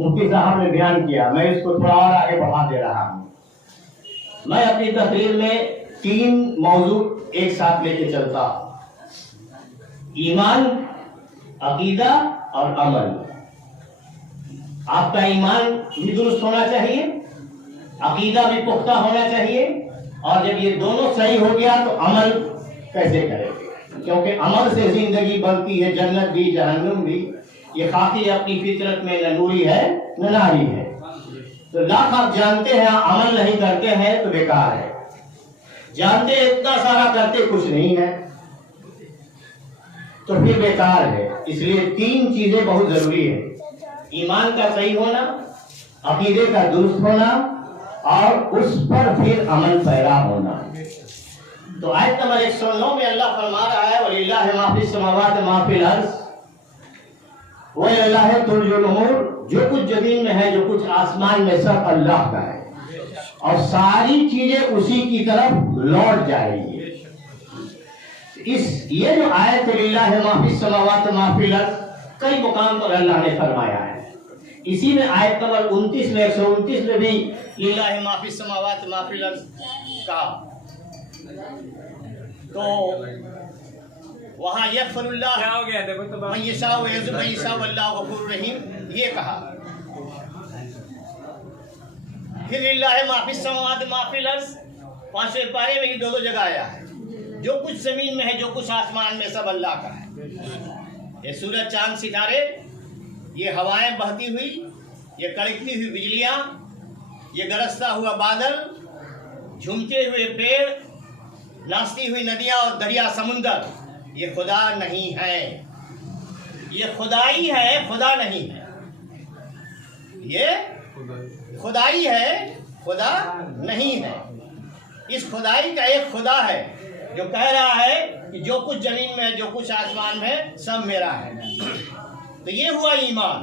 मुफ्ती साहब ने बयान किया, मैं इसको थोड़ा और आगे बढ़ा दे रहा हूँ। मैं अपनी तकरीर में 3 मौजू एक साथ लेके चलता, ईमान, अकीदा और अमल। आपका ईमान भी दुरुस्त होना चाहिए, अकीदा भी पुख्ता होना चाहिए, और जब ये दोनों सही हो गया तो अमल कैसे करेंगे, क्योंकि अमल से जिंदगी बनती है, जन्नत भी जहन्नुम भी। ये खाकी अपनी फितरत में न नूरी है न नारी है। तो लाख आप जानते हैं, अमल नहीं करते हैं तो बेकार है, जानते इतना सारा करते कुछ नहीं है तो फिर बेकार है। इसलिए 3 चीजें बहुत जरूरी है, ईमान का सही होना, अकीदे का दुरुस्त होना, और उस पर फिर अमल पैरा होना। तो आयत नंबर 109 में अल्लाह फरमा रहा है, वलिल्लाहि मा फिस समावाति मा फिल अर्ज़, वो अल्लाह है तुर्जुल उमूर, जो कुछ जमीन में है, जो कुछ आसमान में, सब अल्लाह का है, और सारी चीजें उसी की तरफ लौट जाएंगी। ये जो आयत लिल्लाहि मा फिस समावाति मा फिल अर्ज़, कई मुकाम पर अल्लाह ने फरमाया है। इसी में आयत नंबर 29 में 129 में भी लिल्लाहि मा फिस समावाति मा फिल अर्ज़ कहा। तो वहाँ यग़फ़िरुल्लाह क्या हो गया, देखो तो मन यशाअ व युज़िबु मन यशाअ वल्लाहु गफ़ूरुर रहीम, ये कहा। फिर लिल्लाहि मा फिस समावाति मा फिल अर्ज़ 5वें पारे में ही 2 जगह आया है, जो कुछ जमीन में है, जो कुछ आसमान में, सब अल्लाह का है। ये सूरज, चांद, सितारे, ये हवाएं बहती हुई, ये कड़कती हुई बिजलियां, ये गरजता हुआ बादल, झूमते हुए पेड़, नाचती हुई नदियां और दरिया, समुंदर, ये खुदा नहीं है, ये खुदाई है, खुदा नहीं है। ये खुदाई है, खुदा नहीं है। इस खुदाई का एक खुदा है जो कह रहा है कि जो कुछ जमीन में है, जो कुछ आसमान में है, सब मेरा है। तो ये हुआ ईमान,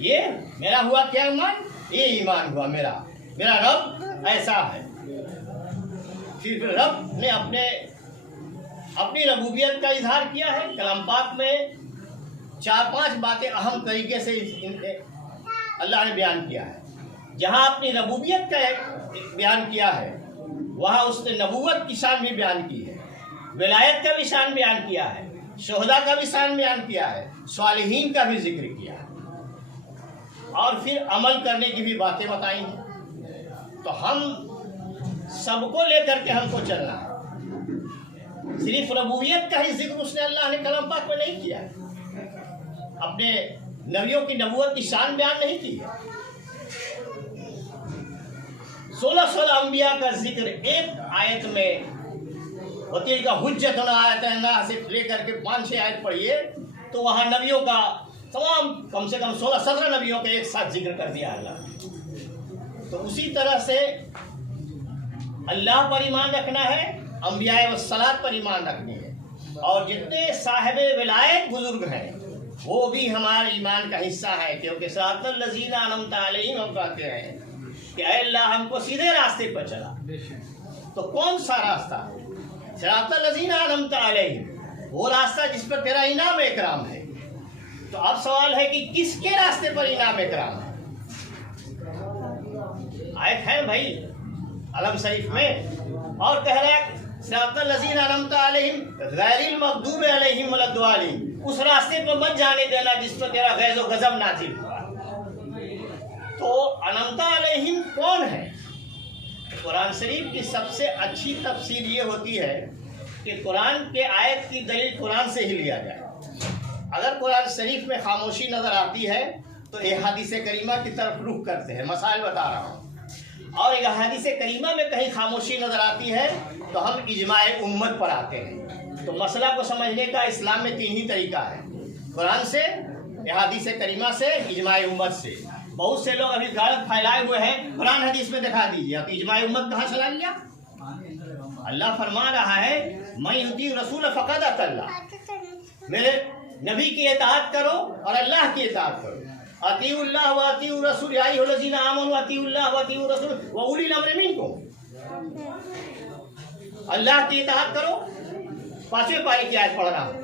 ये मेरा हुआ क्या ईमान, ये ईमान हुआ मेरा रब ऐसा है। फिर रब ने अपनी रबूबियत का इजहार किया है। कलाम पाक में 4-5 बातें अहम तरीके से अल्लाह ने बयान किया है। जहाँ अपनी रबूबियत का बयान किया है, वहाँ उसने नबूवत की शान भी बयान की है, विलायत का भी शान बयान किया है, शोहदा का भी शान बयान किया है, सालिहीन का भी जिक्र किया है, और फिर अमल करने की भी बातें बताई हैं। तो हम सबको लेकर के हमको चलना है। सिर्फ रबूबियत का ही जिक्र उसने अल्लाह ने कलाम पाक में नहीं किया है, अपने नबियों की नबूवत की शान बयान नहीं की है। 16 अंबिया का जिक्र एक आयत में होती का हुज्जत आयत है, से लेकर के 5-6 आयत पढ़िए तो वहाँ नबियों का तमाम कम से कम 16-17 नबियों के एक साथ जिक्र कर दिया अल्लाह। तो उसी तरह से अल्लाह पर ईमान रखना है, अंबिया व सलात पर ईमान रखनी है, और जितने साहिब विलायत बुजुर्ग हैं वो भी हमारे ईमान का हिस्सा है, क्योंकि सिरातल लज़ीना अनअमता अलैहिम हम कहते हैं कि अल्लाह हमको सीधे रास्ते पर चला। तो कौन सा रास्ता? सिरातल लज़ीना अनअमता अलैहिम, वो रास्ता जिस पर तेरा इनाम इकराम है। तो अब सवाल है कि किसके रास्ते पर इनाम इकराम है? आयत है भाई अलम शरीफ में, और कह रहा है सिरातल लज़ीना अनअमता अलैहिम गैरिल मग़दूबि अलैहिम वलद्दालिन, उस रास्ते पर मत जाने देना जिस पर तेरा गैज़ व गज़ब नाज़िल हुआ। तो अनअमता अलैहिम कौन है? कुरान शरीफ की सबसे अच्छी तफसीर ये होती है कि कुरान के आयत की दलील कुरान से ही लिया जाए। अगर कुरान शरीफ में खामोशी नज़र आती है तो ये हदीस करीमा की तरफ रुख करते हैं, मसाइल बता रहा हूँ, और एक हदीस करीमा में कहीं खामोशी नज़र आती है तो हम इजमाए उम्मत पर आते हैं। तो मसला को समझने का इस्लाम में 3 ही तरीका है, कुरान से, हदीस करीमा से, इजमाए उम्मत से। बहुत से लोग अभी गलत फैलाए हुए हैं, कुरान हदीस में दिखा दीजिए, अब इजमाए उम्मत कहाँ चला गया? अल्लाह फरमा रहा है मैं युती रसूल फ़क़द अल्लाह, मेरे नबी की इताअत करो और अल्लाह की इताअत करो। अतीउल्लाह व अतीउ रसूल या अय्युहल्लज़ीना आमनू अतीउल्लाह व अतीउ रसूल व उलिल अम्रि मिनकुम, अल्लाह की इताअत करो। 5वें पारे की आयत पढ़ रहा हूँ,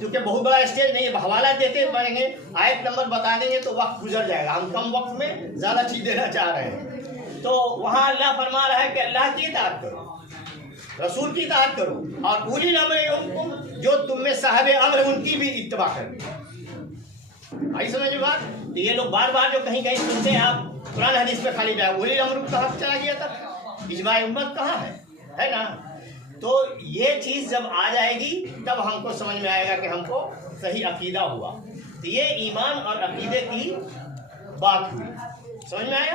क्योंकि बहुत बड़ा स्टेज नहीं है, हवाला देते बढ़ेंगे, आयत नंबर बता देंगे तो वक्त गुजर जाएगा। हम कम वक्त में ज़्यादा चीज़ देना चाह रहे हैं। तो वहाँ अल्लाह फरमा रहा है कि अल्लाह की इताअत करो, रसूल की इताअत करो, और उलिल अम्र जो तुम में साहिब अम्र उनकी भी इत्तबा करो। आई समझ में बात? तो ये लोग बार बार जो कहीं कहीं सुनते हैं, आप कुरान हदीस में खाली जाए उलिल अम्र का हक चला गया था, इजमा उम्मत कहाँ है ना? तो ये चीज़ जब आ जाएगी तब हमको समझ में आएगा कि हमको सही अकीदा हुआ। तो ये ईमान और अकीदे की बात हुई, समझ में आया?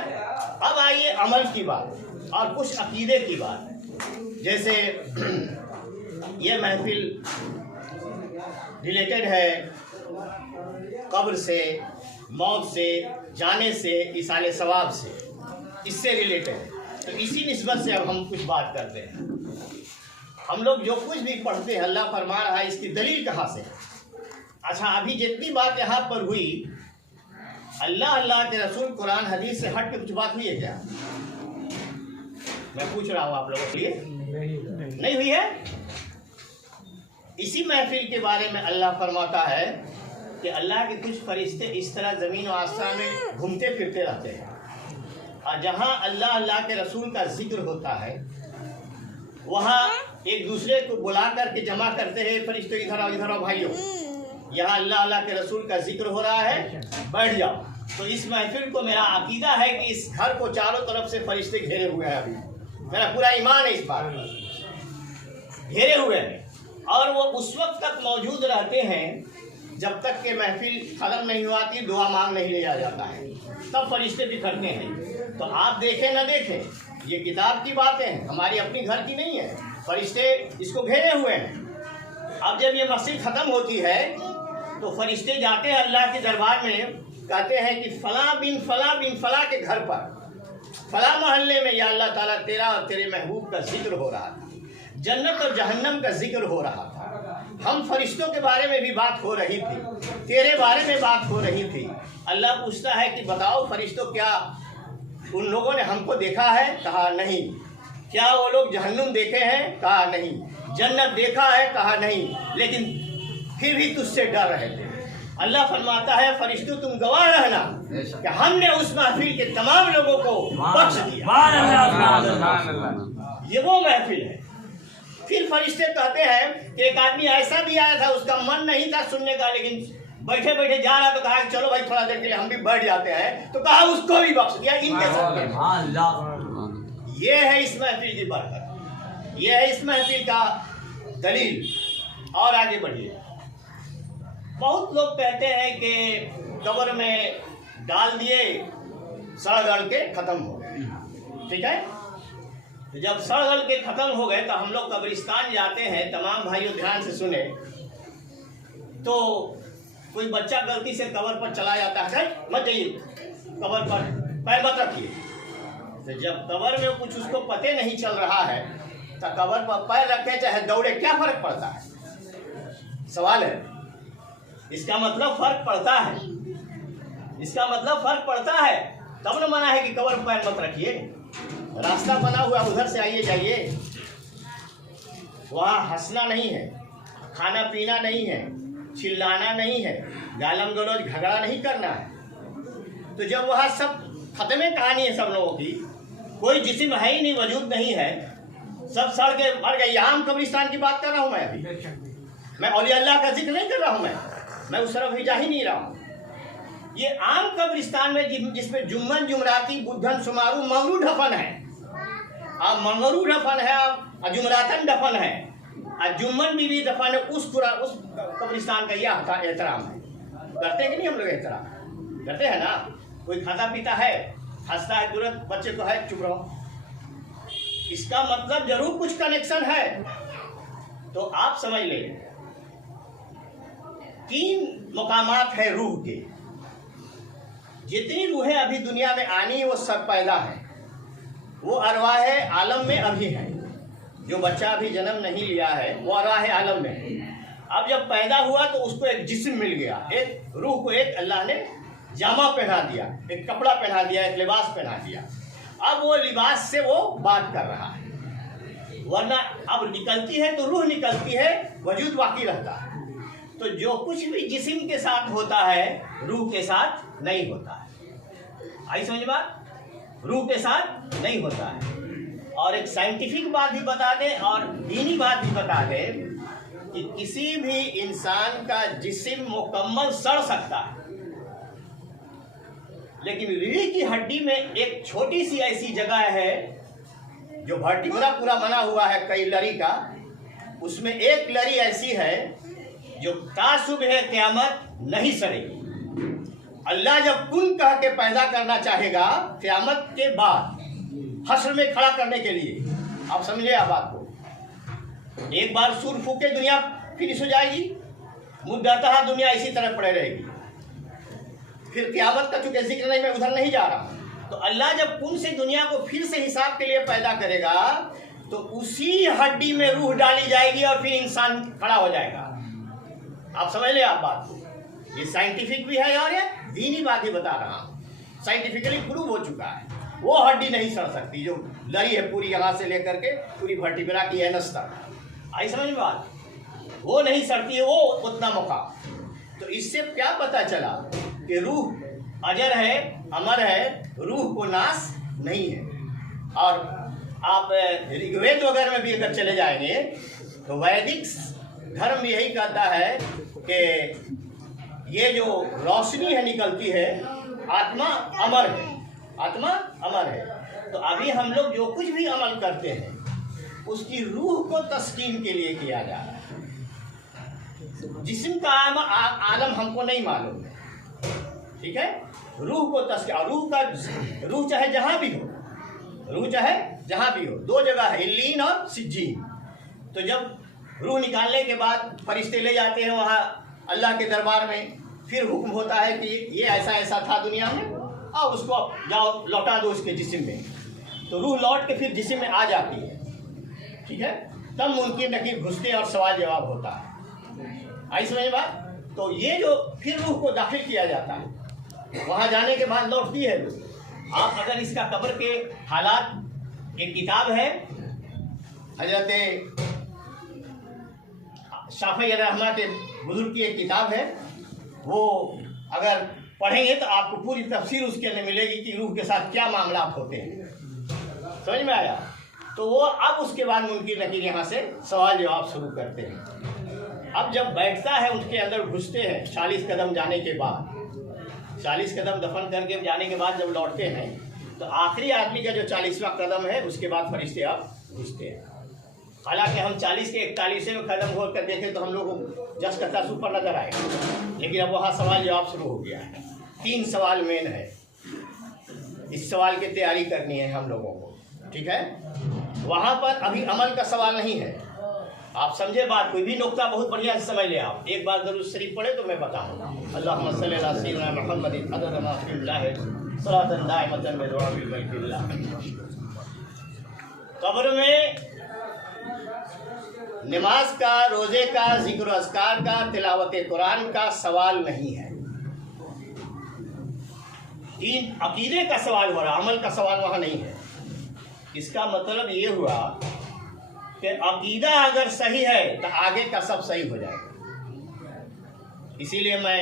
अब आइए अमल की बात और कुछ अकीदे की बात। जैसे ये महफिल रिलेटेड है कब्र से, मौत से, जाने से, इसाले सवाब से, इससे रिलेटेड है। तो इसी निस्बत से अब हम कुछ बात करते हैं। हम लोग जो कुछ भी पढ़ते हैं अल्लाह फरमा रहा है, इसकी दलील कहाँ से? अच्छा, अभी जितनी बात यहाँ पर हुई, अल्लाह के रसूल कुरान हदीस से हट के कुछ बात हुई है क्या? मैं पूछ रहा हूँ आप लोगों के लिए, नहीं हुई है? इसी महफिल के बारे में अल्लाह फरमाता है कि अल्लाह के कुछ फरिश्ते इस तरह ज़मीन और आसमान में घूमते फिरते रहते हैं, और जहाँ अल्लाह के रसूल का जिक्र होता है वहाँ एक दूसरे को बुला करके जमा करते हैं, फरिश्ते इधर आओ भाइयों, यहाँ अल्लाह के रसूल का जिक्र हो रहा है, बैठ जाओ। तो इस महफिल को मेरा अकीदा है कि इस घर को चारों तरफ से फरिश्ते घेरे हुए हैं। अभी मेरा पूरा ईमान है इस बात पर, घेरे हुए हैं, और वो उस वक्त तक मौजूद रहते हैं जब तक कि महफिल ख़त्म नहीं हुआती, दुआ मांग नहीं लिया जाता है, तब फरिश्ते बिखरते हैं। तो आप देखें न देखें, ये किताब की बातें हैं, हमारी अपनी घर की नहीं है। फरिश्ते इसको घेरे हुए हैं। अब जब ये मस्जिद ख़त्म होती है तो फरिश्ते जाते हैं अल्लाह के दरबार में, कहते हैं कि फला बिन फला के घर पर, फला मोहल्ले में या अल्लाह ताला तेरा और तेरे महबूब का जिक्र हो रहा था, जन्नत और जहन्नम का जिक्र हो रहा था, हम फरिश्तों के बारे में भी बात हो रही थी, तेरे बारे में बात हो रही थी। अल्लाह पूछता है कि बताओ फरिश्तों, क्या उन लोगों ने हमको देखा है? कहा नहीं। क्या वो लोग जहन्नुम देखे हैं? कहा नहीं। जन्नत देखा है? कहा नहीं, लेकिन फिर भी तुझसे डर रहे थे। अल्लाह फरमाता है फरिश्तों तुम गवाह रहना कि हमने उस महफिल के तमाम लोगों को बख्श दिया। ये वो महफिल है। फिर फरिश्ते कहते हैं कि एक आदमी ऐसा भी आया था, उसका मन नहीं था सुनने का, लेकिन बैठे बैठे जा रहा तो कहा कि चलो भाई थोड़ा देर के लिए हम भी बैठ जाते हैं, तो कहा उसको भी बख्श दिया। इनके साथ ये है इस महफिल की बरकत, ये है इस महफिल का दलील। और आगे बढ़िए। बहुत लोग कहते हैं कि कब्र में डाल दिए, सड़ गल के खत्म हो गए, ठीक है। तो जब सड़ गल के खत्म हो गए तो हम लोग कब्रिस्तान जाते हैं। तमाम भाइयों ध्यान से सुने, तो कोई बच्चा गलती से कब्र पर चला जाता है, मत जाइए कब्र पर, पैर मत रखिए। तो जब कब्र में कुछ उसको पते नहीं चल रहा है तो कब्र पर पैर रखे चाहे दौड़े, क्या फर्क पड़ता है? सवाल है। इसका मतलब फर्क पड़ता है, इसका मतलब फर्क पड़ता है, तब न मना है कि कब्र पर पैर मत रखिए। रास्ता बना हुआ उधर से आइए जाइए, वहाँ हंसना नहीं है, खाना पीना नहीं है, चिल्लाना नहीं है, गालम गलौज झगड़ा नहीं करना है। तो जब वहाँ सब खत्म कहानी है सब लोगों की, कोई जिस्म है ही नहीं, वजूद नहीं है, सब सड़ के मर गए। यहाँ कब्रिस्तान की बात कर रहा हूँ मैं, अभी मैं औलिया अल्लाह का जिक्र नहीं कर रहा हूँ, मैं उस तरफ ही जा ही नहीं रहा हूँ। ये आम कब्रिस्तान में जिसमें जुम्मन जुमराती बुद्धन सुमारू मंगरू ढफन है, अब मंगरू ढफन है, अब जुमरातन ढफन है, और जुम्मन भी दफन है। उस कब्रिस्तान का यह एहतराम है। करते हैं कि नहीं हम लोग? एहतराम करते हैं ना। कोई खाता पीता है, हंसता है, तुरंत बच्चे को है चुप रहो, इसका मतलब जरूर कुछ कनेक्शन है। तो आप समझ ले, 3 मकामात है रूह के। जितनी रूहें अभी दुनिया में आनी वो सब पैदा है, वो अरवाह आलम में अभी है। जो बच्चा अभी जन्म नहीं लिया है वो अरवाह आलम में है। अब जब पैदा हुआ तो उसको एक जिस्म मिल गया, एक रूह को एक अल्लाह ने जामा पहना दिया, एक कपड़ा पहना दिया, एक लिबास पहना दिया। अब वो लिबास से वो बात कर रहा है, वरना अब निकलती है तो रूह निकलती है, वजूद बाकी रहता है। तो जो कुछ भी जिस्म के साथ होता है रूह के साथ नहीं होता है। आई समझ बात? रूह के साथ नहीं होता है। और एक साइंटिफिक बात भी बता दें और दीनी बात भी बता दें कि किसी भी इंसान का जिस्म मुकम्मल सड़ सकता है, लेकिन रीढ़ की हड्डी में एक छोटी सी ऐसी जगह है जो वर्टिब्रा पूरा बना हुआ है कई लरी का, उसमें एक लरी ऐसी है जो तासुबह क़यामत नहीं सड़ेगी। अल्लाह जब कुन कह के पैदा करना चाहेगा क़यामत के बाद हश्र में खड़ा करने के लिए, आप समझे आप बात को, एक बार सूर फूके दुनिया फिनिश हो जाएगी, मुद्दतहा दुनिया इसी तरह पड़े रहेगी। फिर क़यामत का चूंकि जिक्र नहीं, मैं उधर नहीं जा रहा, तो अल्लाह जब कुन से दुनिया को फिर से हिसाब के लिए पैदा करेगा तो उसी हड्डी में रूह डाली जाएगी और फिर इंसान खड़ा हो जाएगा। आप समझ ले आप बात को, ये साइंटिफिक भी है और ये दीनी बात ही बता रहा हूँ, साइंटिफिकली प्रूव हो चुका है। वो हड्डी नहीं सड़ सकती जो लरी है पूरी यहाँ से लेकर के पूरी वर्टिब्रा की एनस तक। आई समझ में बात? वो नहीं सड़ती है, वो उतना मौका। तो इससे क्या पता चला कि रूह अजर है, अमर है, रूह को नाश नहीं है। और आप ऋग्वेद वगैरह में भी अगर चले जाएंगे तो वैदिक धर्म यही कहता है कि ये जो रोशनी है निकलती है, आत्मा अमर है, आत्मा अमर है। तो अभी हम लोग जो कुछ भी अमल करते हैं उसकी रूह को तस्कीन के लिए किया जा रहा है। जिस्म का आलम हमको नहीं मालूम है, ठीक है? रूह को तस्कीन, रूह चाहे जहाँ भी हो, रूह चाहे जहाँ भी हो, दो जगह है, इल्लीन और सिज्जीन। तो जब रूह निकालने के बाद फरिश्ते ले जाते हैं वहाँ अल्लाह के दरबार में, फिर हुक्म होता है कि ये ऐसा ऐसा था दुनिया में, और उसको जाओ लौटा दो उसके जिस्म में। तो रूह लौट के फिर जिस्म में आ जाती है, ठीक है? तब मुनकिर नकीर घुसते और सवाल जवाब होता है। आई समझ बात? तो ये जो फिर रूह को दाखिल किया जाता है, वहाँ जाने के बाद लौटती है रूह। आप अगर इसका कब्र के हालात, एक किताब है हजरत शाफी रहमा के बुजुर्ग की एक किताब है, वो अगर पढ़ेंगे तो आपको पूरी तफसीर उसके अंदर मिलेगी कि रूह के साथ क्या मामला होते हैं। समझ में आया? तो वो अब उसके बाद मुनकिर नकीर यहाँ से सवाल जवाब शुरू करते हैं। अब जब बैठता है उसके अंदर घुसते हैं 40 कदम जाने के बाद, 40 कदम दफन करके जाने के बाद जब लौटते हैं तो आखिरी आदमी का जो 40वां कदम है उसके बाद फरिश्ते अब घुसते हैं। हालांकि हम 40 के 41वें कदम हो कर देखें तो हम लोग को जस का तस ऊपर नजर आएगा, लेकिन अब वहाँ सवाल जवाब शुरू हो गया है। 3 सवाल मेन है, इस सवाल की तैयारी करनी है हम लोगों को, ठीक है? वहाँ पर अभी अमल का सवाल नहीं है। आप समझे बात? कोई भी नुक्ता बहुत बढ़िया से समझ ले। आप एक बार दरूद शरीफ पढ़े तो मैं बताऊँगा। अल्लाहुम्मा सल्ली अला सय्यिदिना मुहम्मदिन अदद मा फ़िल्लाहि सलातन दाइमतन बिदुआ बिल्किल्लाह। कब्र में नमाज का, रोज़े का, जिक्र अस्कार का, तिलावत कुरान का सवाल नहीं है। अकीदे का सवाल हो रहा, अमल का सवाल वहाँ नहीं है। इसका मतलब ये हुआ कि अकीदा अगर सही है तो आगे का सब सही हो जाएगा। इसीलिए मैं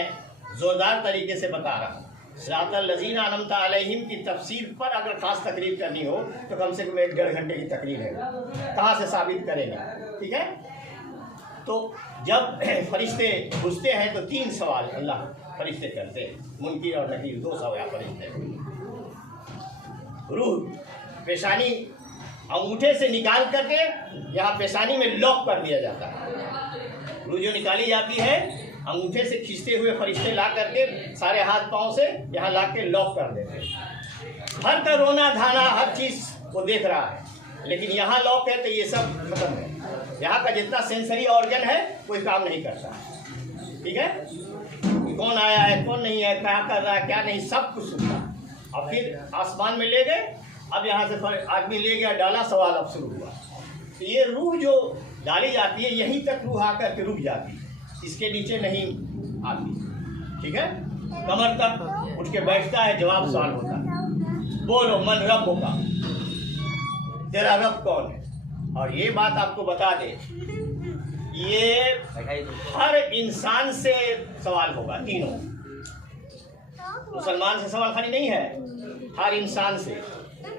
ज़ोरदार तरीके से बता रहा हूँ। सिरातल लज़ीना अनअमता अलैहिम की तफसीर पर अगर खास तकरीर करनी हो तो कम से कम 1-1.5 घंटे की तकरीर है, कहाँ से साबित करेंगे, ठीक है? तो जब फरिश्ते घुसते हैं तो 3 सवाल अल्लाह फरिश्ते करते हैं, मुनकिर और नकीर 2 सवाल फरिश्ते। रूह पेशानी अंगूठे से निकाल करके यहाँ पेशानी में लॉक कर दिया जाता है। रूह जो निकाली जाती है अंगूठे से खींचते हुए फरिश्ते ला करके सारे हाथ पाँव से यहाँ ला के लॉक कर देते हैं। हर का रोना धाना हर चीज़ वो देख रहा है, लेकिन यहाँ लॉक है तो ये सब खत्म है। यहाँ का जितना सेंसरी ऑर्गन है कोई काम नहीं करता, ठीक है? कौन आया है, कौन नहीं है, क्या कर रहा है, क्या नहीं, सब कुछ सुनता। अब फिर आसमान में ले गए, अब यहाँ से आदमी ले गया, डाला, सवाल अब शुरू हुआ। तो ये रूह जो डाली जाती है यहीं तक रूह आकर के रुक जाती है, इसके नीचे नहीं आती, ठीक है? कमर तक उठ के बैठता है, जवाब सवाल होता है, बोलो मन रब होगा, तेरा रब कौन है? और ये बात आपको बता दे ये हर इंसान से सवाल होगा, तीनों। मुसलमान से सवाल खाली नहीं है, हर इंसान से।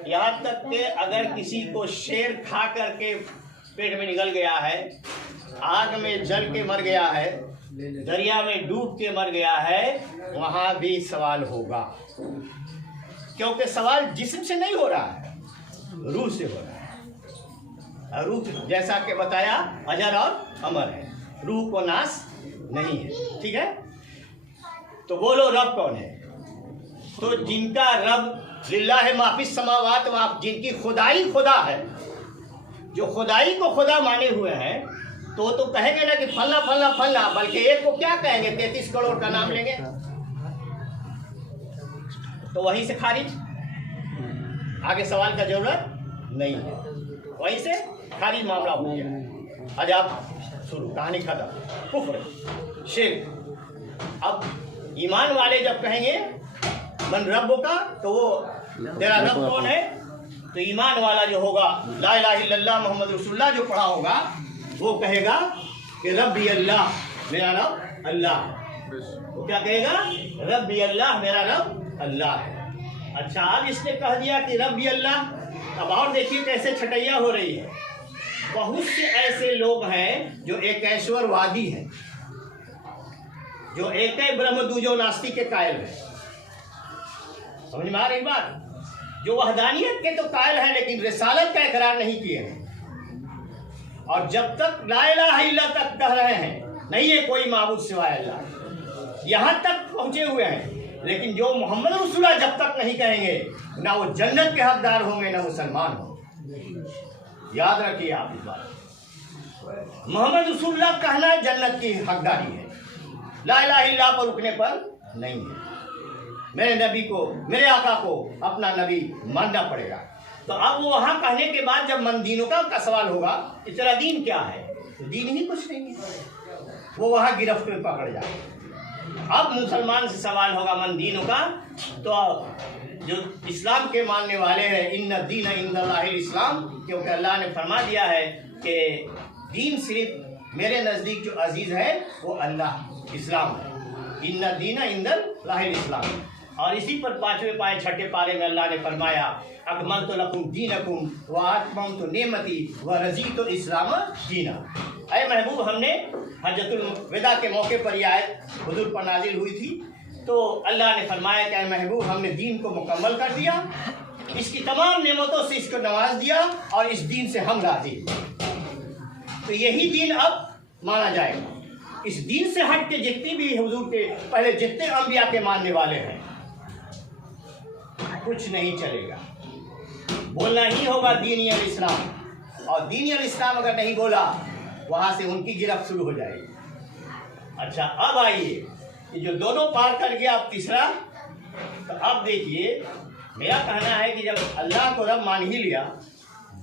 यहाँ तक कि अगर किसी को शेर खा करके पेट में निकल गया है, आग में जल के मर गया है, दरिया में डूब के मर गया है, वहाँ भी सवाल होगा। क्योंकि सवाल जिस्म से नहीं हो रहा है, रूह से हो रहा है। रूह जैसा कि बताया अजर और अमर है, रूह को नाश नहीं है। ठीक है, तो बोलो रब कौन है? तो जिनका रब लिल्लाहि मा फिस समावात व जिनकी खुदाई खुदा है, जो खुदाई को खुदा माने हुए हैं, तो कहेंगे ना कि फलना फलना फलना, बल्कि एक को क्या कहेंगे? 33 करोड़ का नाम लेंगे, तो वहीं से खारिज, आगे सवाल का जरूरत नहीं है, वहीं से खारिज मामला हो गया। आज आप शुरू, कहानी खत्म। कुफ्र, शिर्क। अब ईमान वाले जब कहेंगे मन रब्बो का, तो वो तेरा रब कौन है? तो ईमान वाला जो होगा, ला इलाहा इल्लल्लाह मुहम्मद रसूलुल्लाह जो पढ़ा होगा, वो कहेगा कि रब्बी अल्लाह, मेरा रब अल्लाह है। वो क्या कहेगा? रब्बी अल्लाह, मेरा रब अल्लाह है। अच्छा, आज इसने कह दिया कि रब्बी अल्लाह। अब और देखिए कैसे छटैया हो रही है। बहुत से ऐसे लोग हैं जो एकैश्वरवादी हैं, जो एक ब्रह्म दूजो नास्तिक के कायल है। समझ में आ रही बात? जो वहदानियत के तो कायल है, लेकिन रिसालत का इकरार नहीं किए हैं। और जब तक ला इलाहा इल्लल्लाह तक कह रहे हैं, नहीं है कोई माबूद सिवाय अल्लाह, यहाँ तक पहुँचे हुए हैं, लेकिन जो मोहम्मद रसूलुल्लाह जब तक नहीं कहेंगे, ना वो जन्नत के हकदार होंगे, ना मुसलमान होंगे। याद रखिए आप इस बात। मोहम्मद रसूलुल्लाह कहना जन्नत की हकदारी है, ला इलाहा इल्लल्लाह पर रुकने पर नहीं है। मेरे नबी को, मेरे आका को अपना नबी मानना पड़ेगा। तो अब वो वहाँ कहने के बाद जब मन दीनों का सवाल होगा कि तेरा दीन क्या है, तो दीन ही कुछ नहीं है, वो वहाँ गिरफ्त में पकड़ जाए। अब मुसलमान से सवाल होगा मन दीनों का, तो जो इस्लाम के मानने वाले हैं, इन्ना दीन इंदल्लाहिल इस्लाम, क्योंकि अल्लाह ने फरमा दिया है कि दीन सिर्फ मेरे नज़दीक जो अजीज़ है वो अल्लाह इस्लाम है। इन्ना दीन इंदल्लाहिल इस्लाम। और इसी पर 5वें पाए 6ठे पारे में अल्लाह ने फरमाया अकमलतु लकुम दीनकुम व अतममतु नेमती व रज़ीतु इस्लाम दीना। ऐ महबूब, हमने हज्जतुल विदा के मौके पर यह आयत हुजूर पर नाजिल हुई थी, तो अल्लाह ने फरमाया कि ऐ महबूब, हमने दीन को मुकम्मल कर दिया, इसकी तमाम नेमतों से इसको नवाज दिया, और इस दीन से हम राज़ी। तो यही दीन अब माना जाएगा। इस दीन से हट के जितनी भी हुजूर के पहले जितने अंबिया के मानने वाले हैं, कुछ नहीं चलेगा। बोलना ही होगा दीनी अल इस्लाम, और दीनी अल इस्लाम अगर नहीं बोला, वहाँ से उनकी गिरफ्त शुरू हो जाएगी। अच्छा, अब आइए कि जो दोनों पार कर गया, अब तीसरा। तो अब देखिए, मेरा कहना है कि जब अल्लाह को रब मान ही लिया,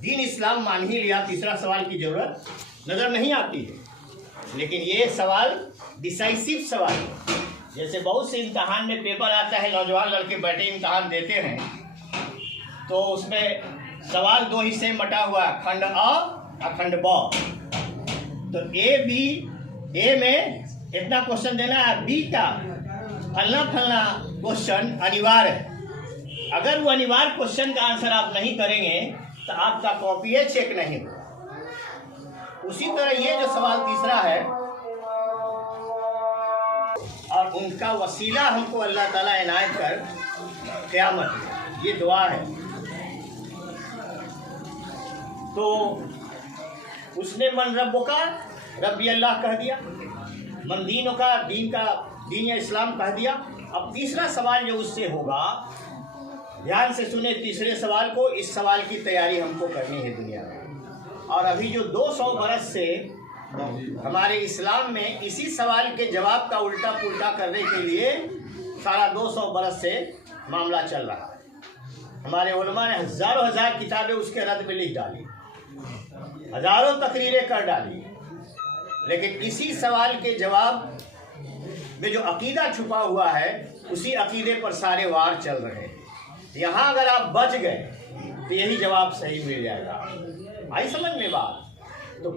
दीन इस्लाम मान ही लिया, तीसरा सवाल की ज़रूरत नज़र नहीं आती है। लेकिन ये सवाल डिसाइसिव सवाल है। जैसे बहुत से इम्तहान में पेपर आता है, नौजवान लड़के बैठे इम्तहान देते हैं, तो उसमें सवाल 2 हिस्से में बटा हुआ है, खंड अ और खंड ब। तो ए में इतना क्वेश्चन देना है, बी का फलना फलना क्वेश्चन अनिवार्य है। अगर वो अनिवार्य क्वेश्चन का आंसर आप नहीं करेंगे, तो आपका कॉपी है चेक नहीं होगा। उसी तरह ये जो सवाल तीसरा है, और उनका वसीला हमको अल्लाह ताला इनायत कर क़यामत, ये दुआ है। तो उसने मन रब्बो का रब्बी अल्लाह कह दिया, मन दीनों का दीन या इस्लाम कह दिया। अब तीसरा सवाल जो उससे होगा, ध्यान से सुने तीसरे सवाल को। इस सवाल की तैयारी हमको करनी है दुनिया में, और अभी जो 200 बरस से हमारे इस्लाम में इसी सवाल के जवाब का उल्टा पुल्टा करने के लिए सारा 200 बरस से मामला चल रहा है। हमारे उलमा ने हज़ारों हज़ार किताबें उसके रद्द में लिख डाली, हज़ारों तकरीरें कर डाली, लेकिन इसी सवाल के जवाब में जो अकीदा छुपा हुआ है, उसी अकीदे पर सारे वार चल रहे हैं। यहाँ अगर आप बच गए तो यही जवाब सही मिल जाएगा। आई समझ में बात? تو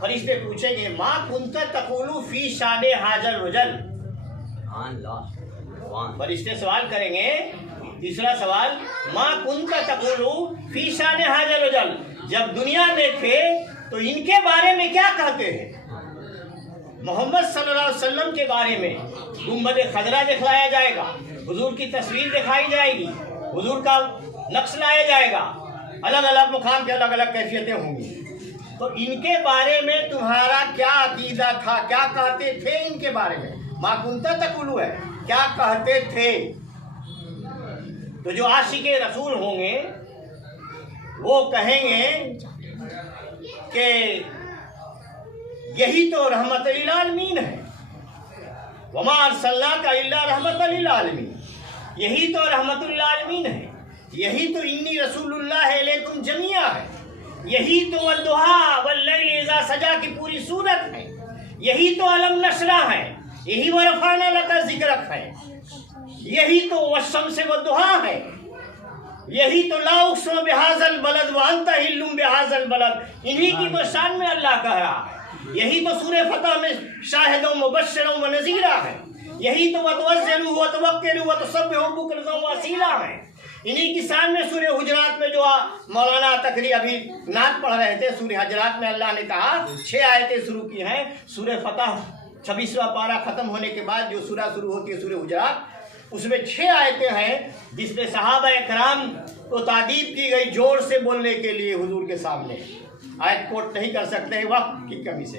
فرشتے پوچھیں گے ماں کنت تقولو فی شان حاضر رجل، فرشتے سوال کریں گے تیسرا سوال ماں کنت تقولو فی شان حاضر رجل، جب دنیا میں تھے تو ان کے بارے میں کیا کہتے ہیں؟ محمد صلی اللہ علیہ وسلم کے بارے میں گنبد خضرا دکھلایا جائے گا، حضور کی تصویر دکھائی جائے گی، حضور کا نقش لایا جائے گا، الگ الگ مقام کے الگ الگ کیفیتیں ہوں گی، تو ان کے بارے میں تمہارا کیا عقیدہ تھا، کیا کہتے تھے ان کے بارے میں؟ ما کنت تقولو ہے، کیا کہتے تھے؟ تو جو عاشق رسول ہوں گے وہ کہیں گے کہ یہی تو رحمت للعالمین ہے، وما ارسلناک الا رحمت للعالمین، یہی تو رحمت للعالمین ہے، یہی تو انی رسول اللہ علیکم جمیعا ہے، یہی تو والضحیٰ واللیل اذا سجا کی پوری صورت ہے، یہی تو علم نشرح ہے، یہی ورفعنا لک ذکرک ہے، یہی تو والشمس والضحیٰ ہے، یہی تو لا اقسم بہذا البلد وانت حل بہذا البلد، انہی کی تو شان میں اللہ کہہ رہا ہے، یہی تو سورہ فتح میں شاہد و مبشر و نذیرہ ہے، یہی تو وتوزنوا وتوکلوا وتسبحوا بکرۃ و اصیلا ہے، انہی کی شان میں سورہ حجرات میں جو مولانا تقری ابھی نعت پڑھ رہے تھے، سورہ حجرات میں اللہ نے کہا 6 آیتیں شروع کی ہیں، سورہ فتح 26واں پارہ ختم ہونے کے بعد جو سورہ شروع ہوتی ہے سورہ حجرات، اس میں 6 آیتیں ہیں جس میں صحابہ کرام کو تادیب کی گئی زور سے بولنے کے لیے حضور کے سامنے، آیت کوٹ نہیں کر سکتے ہیں وقت کی کمی سے،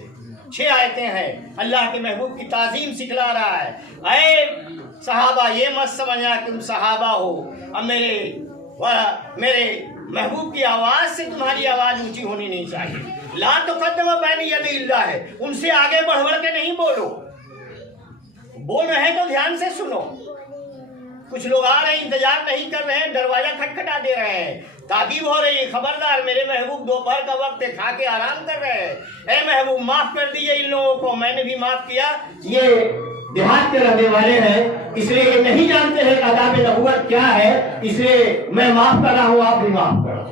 6 آیتیں ہیں، اللہ کے محبوب کی تعظیم سکھلا رہا ہے، اے صحابہ یہ مت سمجھنا کہ تم صحابہ ہو، اب میرے محبوب کی آواز سے تمہاری آواز اونچی ہونی نہیں چاہیے، لا تقدم بین یدی اللہ ہے، ان سے آگے بڑھ بڑھ کے نہیں بولو، بول رہے ہیں تو دھیان سے سنو، کچھ لوگ آ رہے ہیں انتظار نہیں کر رہے ہیں، دروازہ کھٹکھٹا دے رہے ہیں، تعجیب ہو رہی ہے، خبردار میرے محبوب دوپہر کا وقت ہے، کھا کے آرام کر رہے ہیں، اے محبوب معاف کر دیجئے ان لوگوں کو، میں نے بھی معاف کیا، یہ دیہات کے رہنے والے ہیں اس لیے یہ نہیں جانتے ہیں کہ آداب نبوت کیا ہے، اس لیے میں معاف کر رہا ہوں، آپ بھی معاف کرو۔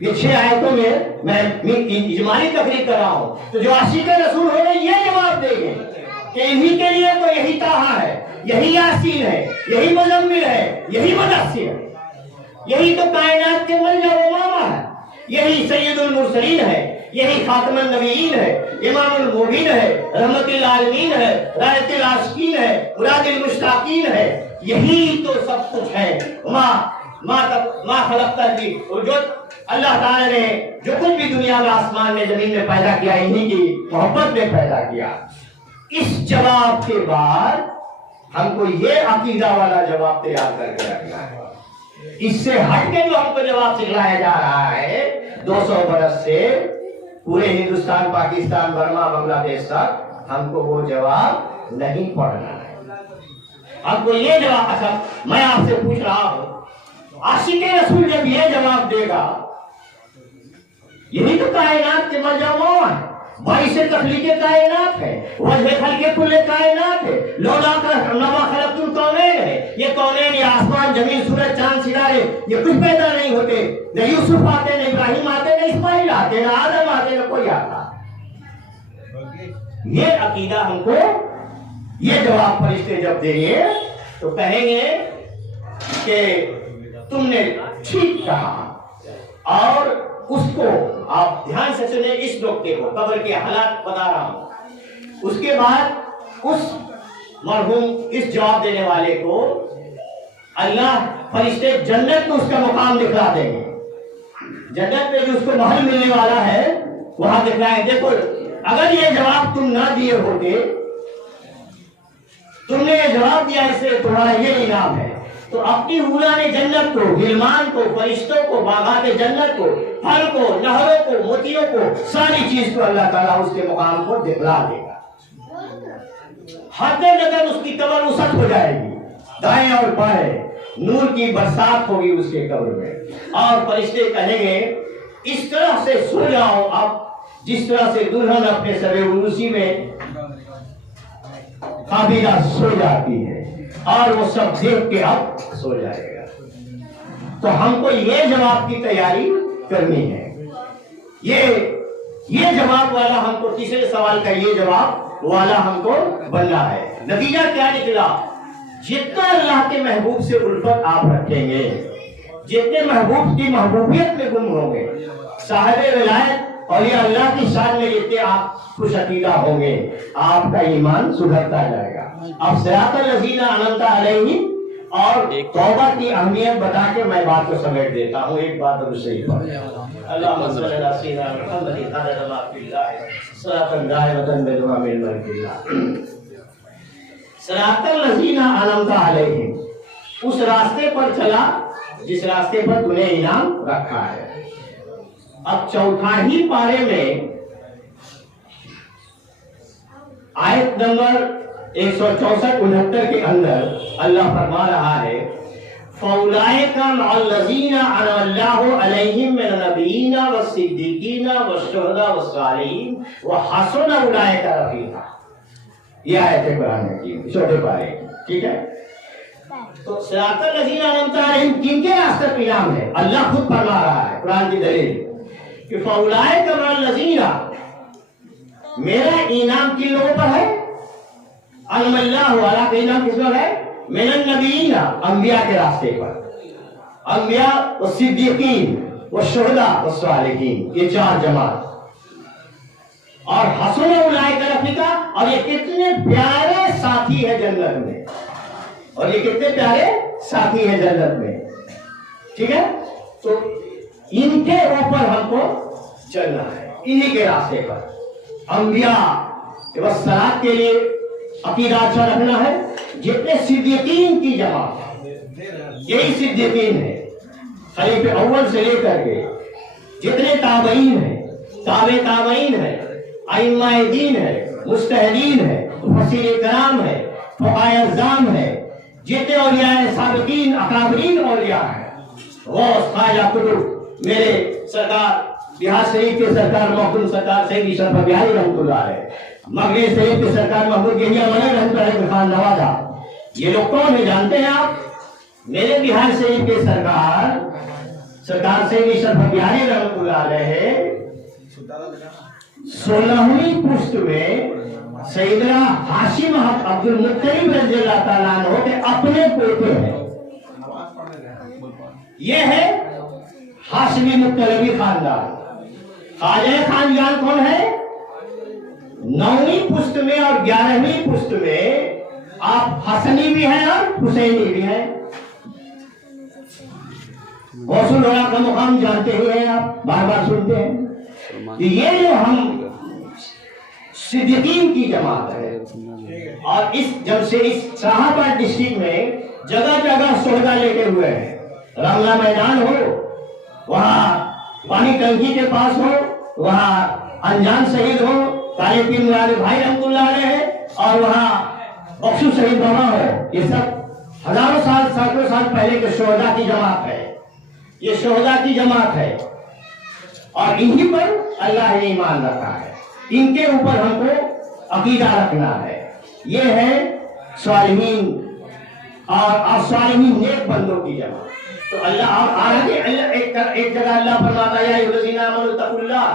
یہ 6 آیتوں میں اجمالی تقریر کر رہا ہوں، تو جو عاشق رسول ہو گئے یہ جواب دیں گے کہ انہی کے لیے تو یہی طٰہٰ ہے، یہی یاسین ہے، یہی مزمل ہے، یہی مدثر ہے، یہی تو کائنات کے ملجا و ماما ہے، یہی سید المرسلین ہے، یہی خاتم النبیین ہے، امام المبین ہے، رحمت للعالمین ہے، راحت العاشقین ہے، مراد المشتاقین ہے، یہی تو سب کچھ ہے۔ ما خلقت الجن، اور جو اللہ تعالیٰ نے جو کچھ بھی دنیا میں آسمان میں زمین میں پیدا کیا انہی کی محبت میں پیدا کیا۔ اس جواب کے بعد ہم کو یہ عقیدہ والا جواب تیار کر کے رکھنا ہے، اس سے ہٹ کے جو ہم کو جواب سکھلایا جا رہا ہے 200 برس سے پورے ہندوستان، پاکستان، برما، بنگلہ دیش تک، ہم کو وہ جواب نہیں پڑھنا ہے، ہم کو یہ جواب، اچھا میں آپ سے پوچھ رہا ہوں، عاشق رسول جب یہ جواب دے گا، یہی تو کائنات کے مجموع ہے، باعث تخلیق کائنات ہے، وجہ خلق کل کائنات ہے، لولا نما خلقت الکونین ہے، یہ کونین، یہ آسمان، زمین، سورج، چاند، ستارے، یہ کچھ پیدا نہیں ہوتے، نہ یوسف آتے، نہ ابراہیم آتے، نہ اسماعیل آتے، نہ آدم آتے، نہ کوئی آتا۔ یہ عقیدہ ہم کو، یہ جواب فرشتے جب دیں گے تو کہیں گے کہ تم نے ٹھیک کہا، اور اس کو آپ دھیان سے سنیں، اس نقطے کو، قبر کے حالات بتا رہا ہوں، اس کے بعد اس مرحوم، اس جواب دینے والے کو اللہ فرشتے جنت میں اس کا مقام دکھلا دیں گے، جنت میں جو اس کو محل ملنے والا ہے وہاں دکھلائیں۔ دیکھو اگر یہ جواب تم نہ دیے ہوتے، تم نے یہ جواب دیا، اس سے تمہارا یہ انعام ہے، تو اپنی حوران جنت کو، غلمان کو، فرشتوں کو، باغات جنت کو، پھل کو، نہروں کو، موتیوں کو، ساری چیز کو اللہ تعالیٰ اس کے مقام کو دکھلا دے گا، حد نظر اس کی قبر وسعت ہو جائے گی، دائیں اور بائیں نور کی برسات ہوگی اس کے قبر میں، اور فرشتے کہیں گے اس طرح سے سو جاؤ اب جس طرح سے دلہن اپنے سر عروسی میں قابلہ سو جاتی ہے، اور وہ سب دیکھ کے اب سو جائے گا۔ تو ہم کو یہ جواب کی تیاری کرنی ہے، یہ یہ جواب والا ہم کو، تیسرے سوال کا یہ جواب والا ہم کو بننا ہے۔ نتیجہ کیا نکلا؟ جتنا اللہ کے محبوب سے الفت آپ رکھیں گے، جتنے محبوب کی محبوبیت میں گم ہوں گے، صاحب ولایت اور یہ اللہ کی شان میں جتنے آپ خوش عقیدہ ہوں گے، آپ کا ایمان سدھرتا جائے گا۔ اب صراط الذین انعمت علیہم اور توبہ کی اہمیت بتا کے میں بات کو سمیٹ دیتا ہوں۔ ایک بات اور صحیح بات، اللہم صلی علی سیدنا محمد عدد ما فی اللہ صلاۃ دائمۃ بدوام الملک اللہ۔ صراط الذین انعمت علیہم، اس راستے پر چلا جس راستے پر تُو نے انعام رکھا ہے۔ اب چوتھا ہی پارے میں آیت نمبر 164-69 کے اندر اللہ فرما رہا ہے فَأُولَئِكَ مَعَ الَّذِينَ أَنْعَمَ اللَّهُ عَلَيْهِم مِّنَ النَّبِيِّينَ وَالصِّدِّيقِينَ وَالشُّهَدَاءِ وَالصَّالِحِينَ وَحَسُنَ أُولَئِكَ رَفِيقًا۔ یہ آیت ہے قرآن کی چھوٹے پارے، ٹھیک ہے؟ تو صراط الذین انعمت علیہم کن کے راستے پہ انعام ہے؟ اللہ خود فرما رہا ہے قرآن کی دلیل کہ فَأُولَئِكَ مَعَ الَّذِينَ، میرا انعام کن لوگوں پر ہے؟ انعم اللہ والا کا انعام کس پر ہے؟ من النبیین، انبیاء کے راستے پر، انبیاء والصدیقین والشہداء والصالحین، یہ چار جماعت۔ اور حسن اولئک رفیقا، اور یہ کتنے پیارے ساتھی ہیں جنت میں، اور یہ کتنے پیارے ساتھی ہیں جنت میں، ٹھیک ہے؟ تو ان کے اوپر ہم کو چلنا ہے، انہی کے راستے پر۔ انبیاء والصلاۃ کے لیے عقیدہ اچھا رکھنا ہے۔ جتنے صدیقین کی جماعت، یہی صدیقین ہے، خلیفہ اول سے لے کر کے جتنے تابعین ہیں، تابع تابعین ہیں، ائمہ دین ہے، مجتہدین ہے، مفسرین کرام ہے، فقہاء اعظام ہے، جتنے اولیاء سابقین اکابرین اولیاء ہیں، غوث خواجہ قطب میرے سرکار بہار شریف کے سرکار محمود سرکار سید شرف بہاری رحمۃ اللہ علیہ، مغرب شریف کے سرکار محمود گہیا ملک رحمۃ اللہ علیہ خان نوازا، یہ لوگ کون ہیں جانتے ہیں آپ؟ میرے بہار شریف کے سرکار سید شرف بہاری رحمۃ اللہ علیہ 16ویں پشت میں سیدنا ہاشم عبد المطلب رضی اللہ تعالیٰ عنہ کے اپنے پوتے ہیں، یہ ہے ہاشمی مطلبی خاندان۔ خواجہ خاندان کون ہے؟ 9ویں پشت میں اور 11ویں پشت میں آپ حسنی بھی ہیں اور حسینی بھی ہیں۔ غوث الورا کا مقام جانتے ہی ہیں، آپ بار بار سنتے ہیں۔ یہ جو ہم صدیقین کی جماعت ہے، اور جب سے اس صحابہ ڈسٹرکٹ میں جگہ جگہ شہداء لے کے ہوئے ہیں، رملہ میدان ہو، وہاں پانی ٹنکی کے پاس ہو، وہاں انجان شہید ہو، کالے پیر مراد بھائی رحمۃ اللہ علیہ، اور وہاں بخشو شہید بابا ہو، یہ سب ہزاروں سال سینکڑوں سال پہلے کے شہداء کی جماعت ہے، یہ شہداء کی جماعت ہے، اور انہی پر اللہ نے ایمان رکھا ہے، ان کے اوپر ہم کو عقیدہ رکھنا ہے۔ یہ ہے صالحین اور صالحین نیک بندوں کی جماعت۔ تو اللہ اور آگے ایک جگہ اللہ فرماتا ہے یا ایھا الذین آمنوا اتقوا اللہ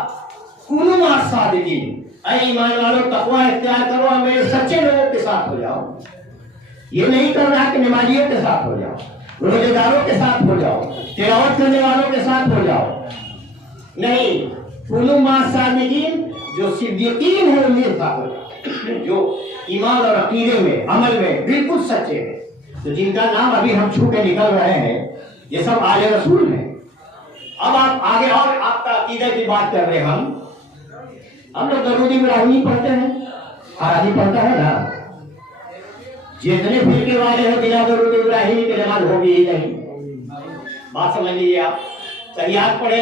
کونوا مع الصادقین، اے ایمان والو تقوی اختیار کرو اور میرے سچے لوگوں کے ساتھ ہو جاؤ۔ یہ نہیں کرنا کہ نمازیوں کے ساتھ ہو جاؤ، روزے داروں کے ساتھ ہو جاؤ، تلاوت کرنے والوں کے ساتھ ہو جاؤ، نہیں، کونوا مع الصادقین، جو صدیقین ہیں ان کے ساتھ ہو جاؤ، جو ایمان اور عقیدے میں عمل میں بالکل سچے ہیں، تو جن کا نام ابھی ہم چھو کے نکل رہے ہیں یہ سب آل رسول ہیں۔ اب آپ آگے اور آپ کا عقیدہ کی بات کر رہے ہیں، ہم لوگ درود ابراہیمی پڑھتے ہیں، ہر آدمی پڑھتا ہے نا، جتنے فرقے والے ہیں بنا درود ابراہیمی کی نماز ہوگی ہی نہیں، بات سمجھ لیجیے آپ۔ تحیات پڑھے،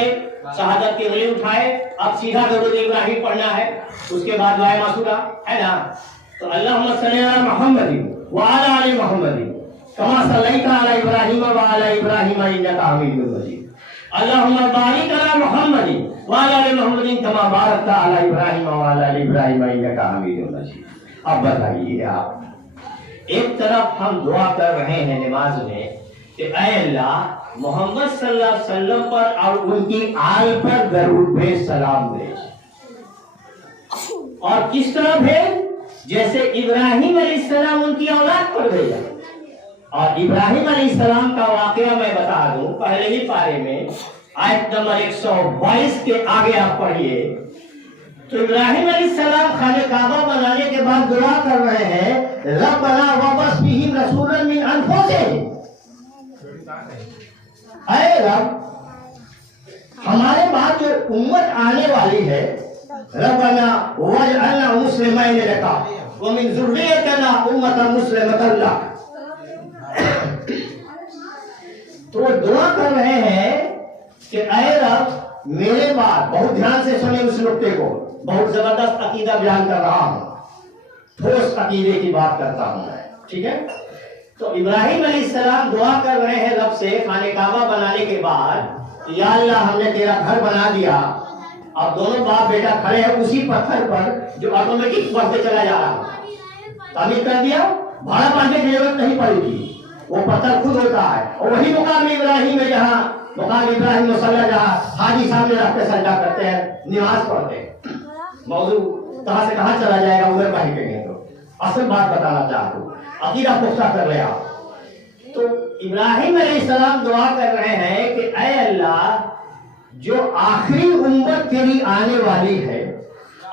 شہادت کی انگلی اٹھائے، اب سیدھا درود ابراہیم پڑھنا ہے، اس کے بعد دعائے معصورہ ہے نا، تو اللہم صلی علی محمد وعلی آل محمد کما صلیت علی ابراہیم وعلی ابراہیم انک حمید مجید، اللہم بارک علی محمد وعلی آل محمد کما بارکت علی ابراہیم وعلی آل ابراہیم انک حمید مجید۔ اب بتائیے آپ، ایک طرف ہم دعا کر رہے ہیں نماز میں کہ اے اللہ محمد صلی اللہ علیہ وسلم پر اور ان کی آل پر درود بھیج، سلام بھیج، اور کس طرح بھیج؟ جیسے ابراہیم علیہ السلام ان کی اولاد پر بھیجا. اور ابراہیم علیہ السلام کا واقعہ میں بتا دوں پہلے ہی پارے میں آیت نمبر 122 کے آگے آپ پڑھیے. تو ابراہیم علیہ السلام خانہ کعبہ بنانے کے بعد دعا کر رہے ہیں ربنا وابعث فیہم رسولا من انفسہم. اے رب ہمارے بعد جو امت آنے والی ہے ربنا واجعلنا مسلمین لک ومن ذریتنا امة مسلمة لک. تو وہ دعا کر رہے ہیں کہ اے رب میرے بعد، بہت دھیان سے سنیں اس نقطے کو، بہت زبردست عقیدہ بیان کر رہا ہوں، ٹھوس عقیدے کی بات کرتا ہوں میں، ٹھیک ہے. تو ابراہیم علیہ السلام دعا کر رہے ہیں رب سے خانہ کعبہ بنانے کے بعد، یا اللہ ہم نے تیرا گھر بنا دیا. اب دونوں باپ بیٹا کھڑے ہیں اسی پتھر پر جو آٹومیٹک بڑھتے چلا جا رہا ہے. تعمیر کر دیا، بھاڑا پانے کی ضرورت نہیں پڑی تھی، وہ پتھر خود ہوتا ہے. اور وہی مقام ابراہیم ہے جہاں مقام ابراہیم مصلی جہاں حاجی سامنے رکھ کے سجدہ کرتے ہیں، نماز پڑھتے ہیں. موضوع کہاں سے کہاں چلا جائے گا ادھر پڑھ کے. تو اصل بات بتانا چاہتا ہوں، عقیدہ پختہ کر لے آپ. تو ابراہیم علیہ السلام دعا کر رہے ہیں کہ اے اللہ جو آخری امت تیری آنے والی ہے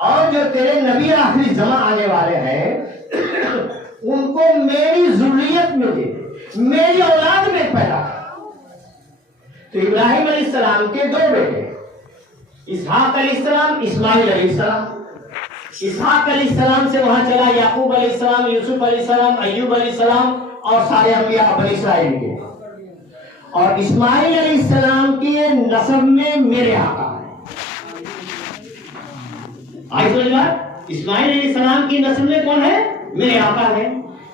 اور جو تیرے نبی آخری زمان آنے والے ہیں ان کو میری ذریت میں دے، میری اولاد میں پیدا کر. تو ابراہیم علیہ السلام کے دو بیٹے، اسحاق علیہ السلام، اسماعیل علیہ السلام. اسحاق علیہ السلام سے وہاں چلا یعقوب علیہ السلام، یوسف علیہ السلام، ایوب علیہ السلام اور سارے انبیاء بنی اسرائیل کے. اور اسماعیل علیہ السلام کے نسب میں میرے آقا ہے. آئی سمجھ بات؟ اسماعیل علیہ السلام کی نسل میں کون ہے؟ میرے آقا ہے.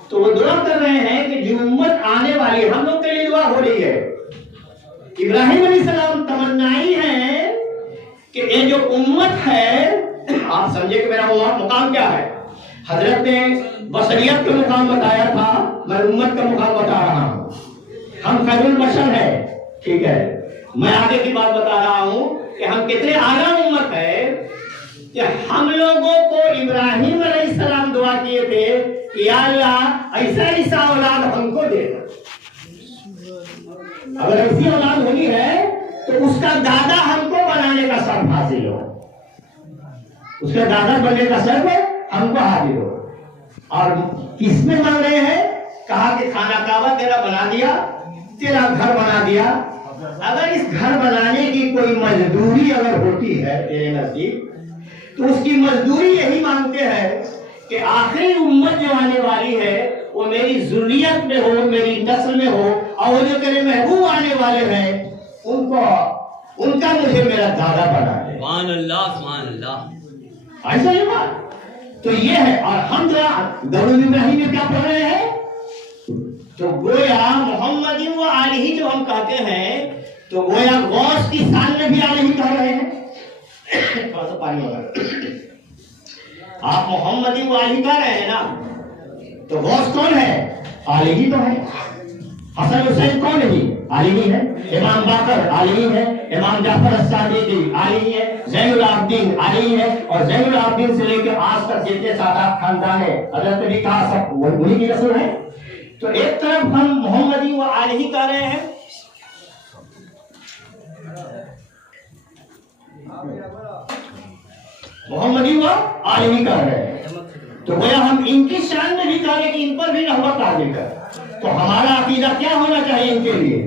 تو وہ دعا کر رہے ہیں کہ جو امت آنے والی ہے، ہم لوگ کے لیے دعا ہو رہی ہے. ابراہیم علیہ السلام تمنائی ہے کہ یہ جو امت ہے، آپ سمجھے کہ میرا مقام کیا ہے. حضرت نے بشریت کا مقام بتایا تھا، میں امت کا مقام بتا رہا ہوں. ہم خیر البشر ہے، ٹھیک ہے. میں آگے کی بات بتا رہا ہوں کہ ہم کتنے اعلیٰ امت ہے کہ ہم لوگوں کو ابراہیم علیہ السلام دعا کیے تھے کہ یا اللہ ایسا اولاد ہم کو دے. اگر ایسی اولاد ہونی ہے تو اس کا دادا ہم کو بنانے کا شرف حاصل ہو، اس کا دادا بننے کا شرف ہم کو حاصل ہو. اور کس میں مانگ رہے ہیں؟ کہا کہ خانہ کعبہ تیرا بنا دیا، تیرا گھر بنا دیا. اگر اس گھر بنانے کی کوئی مزدوری اگر ہوتی ہے تیرے نزدیک تو اس کی مزدوری یہی مانگتے ہیں کہ آخری امت جو آنے والی ہے وہ میری ذریت میں ہو، میری نسل میں ہو، اور وہ جو تیرے محبوب آنے والے ہیں ان کا مجھے میرا دادا بنا دے. سبحان اللہ، سبحان اللہ. ایسا یہ بات تو یہ ہے. اور ہم درود ابراہیم میں کیا پڑھ رہے ہیں؟ تو گویا محمد و آلہ جو ہم کہتے ہیں تو گویا غوث کی شان میں بھی آلہ کہہ رہے ہیں. تھوڑا سا پانی ہوگا. آپ محمد و آلہ کہہ رہے ہیں نا، تو غوث کون ہے؟ آلہ ہی تو ہے. حسن حسین کون ہے؟ آلہ ہی ہے. امام باقر آلہ ہی ہے. امام جعفر الصادق آلہ ہی ہے. زین العابدین آلہ ہی ہے. اور زین العابدین سے لے کے آج تک جتنے سادات خاندان ہیں حضرت نے بھی کہا سب وہی کی نسل ہے. تو ایک طرف ہم محمدی و آلہ کہہ رہے ہیں، محمدی و آلہ کہہ رہے ہیں، تو گویا ہم ان کی شان میں بھی کہہ رہے کہ ان پر بھی رحمت نازل کر. تو ہمارا عقیدہ کیا ہونا چاہیے ان کے لیے؟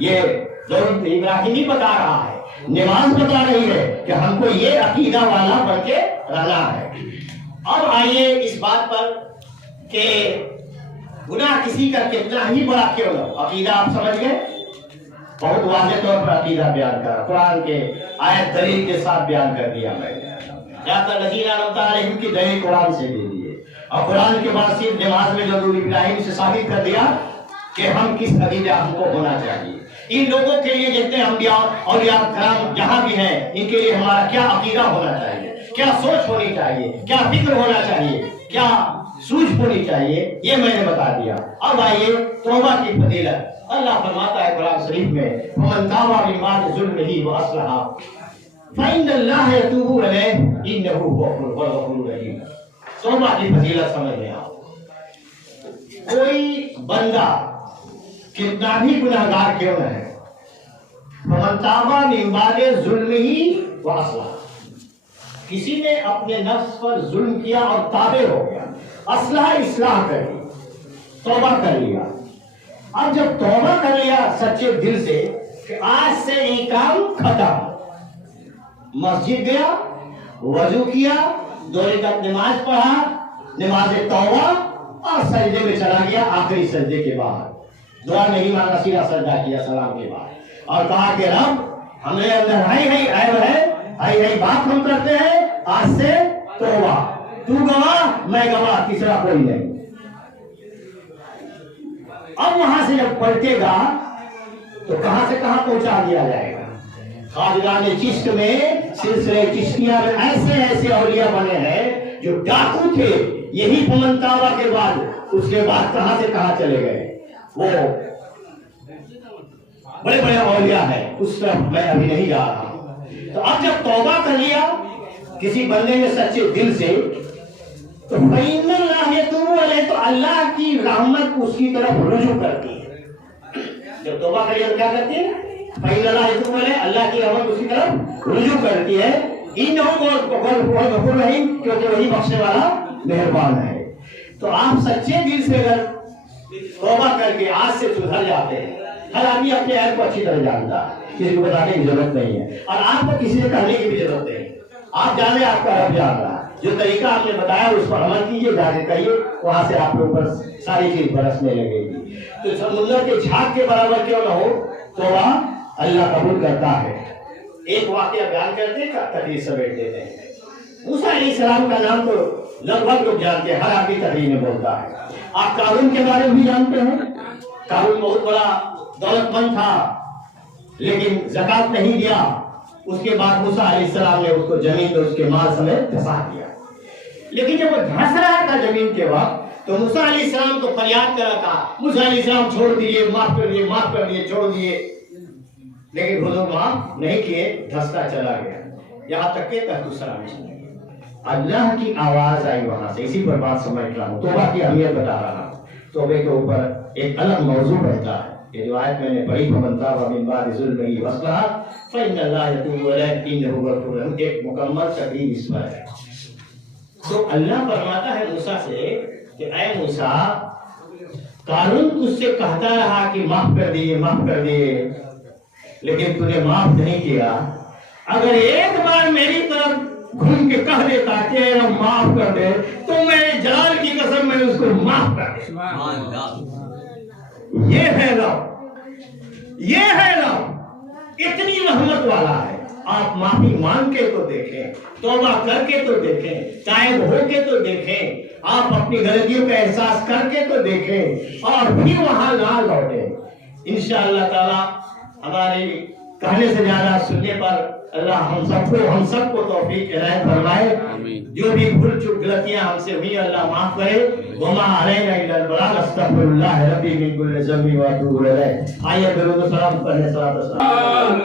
یہ درود ابراہیمی بتا رہا ہے، نماز بتا رہی ہے کہ ہم کو یہ عقیدہ والا بن کے رہنا ہے. اب آئیے اس بات پر کہ گناہ کسی کا کتنا ہی بڑا کیوں نہ، عقیدہ آپ سمجھ گئے. بہت واضح طور پر عقیدہ بیان کر قرآن کے آیت دلیل کے ساتھ بیان کر دیا. میں کی دلیل قرآن سے دے دیے، اور قرآن کے بعد صرف نماز میں درود ابراہیم سے ثابت کر دیا کہ ہم کس عقیدہ ہم کو ہونا چاہیے. ان لوگوں کے لیے جتنے انبیاء اولیاء کرام جہاں بھی ہیں ان کے لیے ہمارا کیا عقیدہ ہونا چاہیے، کیا سوچ ہونی چاہیے، کیا فکر ہونا چاہیے، کیا سوچ ہونی چاہیے، یہ میں نے بتا دیا. اب آئیے توبہ کی فضیلت. اللہ فرماتا ہے قرآن شریف میں فمن تاب من بعد ظلمہ واصلح فإن الله يتوب عليه إنه هو الغفور الرحيم. توبہ کی فضیلت سمجھ لیں آپ. کوئی بندہ کتنا بھی گناہگار کیوں نہ ہے، فمن تاب من بعد ظلمہ واصلح، کسی نے اپنے نفس پر ظلم کیا اور تابع ہو گیا، اصلاح کر لی، توبہ کر لیا. اب جب توبہ کر لیا سچے دل سے کہ آج سے یہ کام ختم، مسجد گیا، وضو کیا، 2 رکعت نماز پڑھا، نماز توبہ، اور سجدے میں چلا گیا. آخری سجدے کے بعد دعا نہیں مانگا، سیدھا سجدہ کیا سلام کے بعد، اور کہا کہ رب ہمارے اندر عیب ہے، بات ہم کرتے ہیں، آج سے توبہ، تو گواہ میں گواہ، تیسرا کوئی نہیں. اب وہاں سے جب پلٹے گا تو کہاں سے کہاں پہنچا دیا جائے گا. خواجگان چشت میں، سلسلے چشتیہ میں ایسے اولیاء بنے ہیں جو ڈاکو تھے. یہی فمن تابہ کے بعد، اس کے بعد کہاں سے کہاں چلے گئے. وہ بڑے اولیاء ہیں، اس طرف میں ابھی نہیں جا رہا ہوں. تو اب جب توبہ کر لیا کسی بندے نے سچے دل سے، تو فإن اللہ یتوب علیہ، تو اللہ کی رحمت اس کی طرف رجوع کرتی ہے. جب توبہ کر لیا تو کیا کرتی ہے؟ فإن اللہ یتوب علیہ، اللہ کی رحمت اس کی طرف رجوع کرتی ہے. انہ غفور رحیم، کیونکہ وہی بخشنے والا مہربان ہے. تو آپ سچے دل سے اگر توبہ کر کے آج سے سدھر جاتے ہیں. ہر آدمی اپنے عیب کو اچھی طرح جانتا ہے، کسی کو بتانے کی ضرورت نہیں ہے، اور آپ کو کسی سے کہنے کی بھی ضرورت نہیں. آپ جانے، آپ کا رب جان رہا ہے. جو طریقہ آپ نے بتایا اس پر عمل کیجیے، جانے کہیے، وہاں سے آپ کے اوپر ساری چیز برسنے لگے گی. تو سمندر کے جھاگ کے برابر کیوں نہ ہو، توبہ اللہ قبول کرتا ہے. ایک واقعہ بیان کرتے کا تقریر سمیٹ دیتے ہیں. موسیٰ علیہ السلام کا نام تو لگ بھگ لوگ جانتے ہیں، ہر آدمی تقریر میں بولتا ہے. آپ قارون کے بارے میں بھی جانتے ہیں. قارون بہت بڑا دولت مند تھا، لیکن زکات نہیں دیا. اس کے بعد موسیٰ علیہ السلام نے اس کو زمین میں اس کے مال سمیت دفاع کیا. لیکن جب وہ دھنس رہا تھا زمین کے وقت، تو موسیٰ علیہ السلام کو فریاد کر رہا تھا، موسیٰ علیہ السلام چھوڑ دیے، معاف کر دیے، چھوڑ دیے. لیکن حضور معاف نہیں کیے، دھستا چلا گیا، یہاں تک کہ تحت چلا. اللہ کی آواز آئی وہاں سے. اسی پر بات سمجھ رہا ہوں، توبہ کی اہمیت بتا رہا ہوں. توبے کے اوپر ایک الگ موضوع رہتا ہے. یہ جو آیت میں نے پڑھی، فمن تاب من بعد ظلمہ واصلح فإن اللہ یتوب علیہ انہ غفور رحیم، ایک مکمل تقریر اس پر ہے. تو اللہ فرماتا ہے موسیٰ سے کہ اے موسیٰ، قارون تجھ سے کہتا رہا کہ معاف کر دیے، لیکن تجھے معاف نہیں کیا. اگر ایک بار میری طرف گھوم کے کہہ دیتا کہ معاف کر دے، تو میرے جلال کی قسم میں اس کو معاف کر دے. یہ ہے رب، اتنی رحمت والا ہے. آپ معافی مانگ کے تو دیکھیں، توبہ کر کے تو دیکھیں، تائب ہو کے تو دیکھیں، آپ اپنی غلطیوں کا احساس کر کے تو دیکھیں، اور پھر وہاں نہ لوٹیں. انشاءاللہ تعالی ہماری کہنے سے زیادہ سننے پر اللہ ہم سب کو توفیق عنایت فرمائے. جو بھی بھول چوک غلطیاں ہم سے ہوئی اللہ معاف کرے. وما علینا الا البلاغ، استغفر اللہ ربی من کل ذنب واتوب الیہ. آئیے درود و سلام پڑھنے. صلاۃ و سلام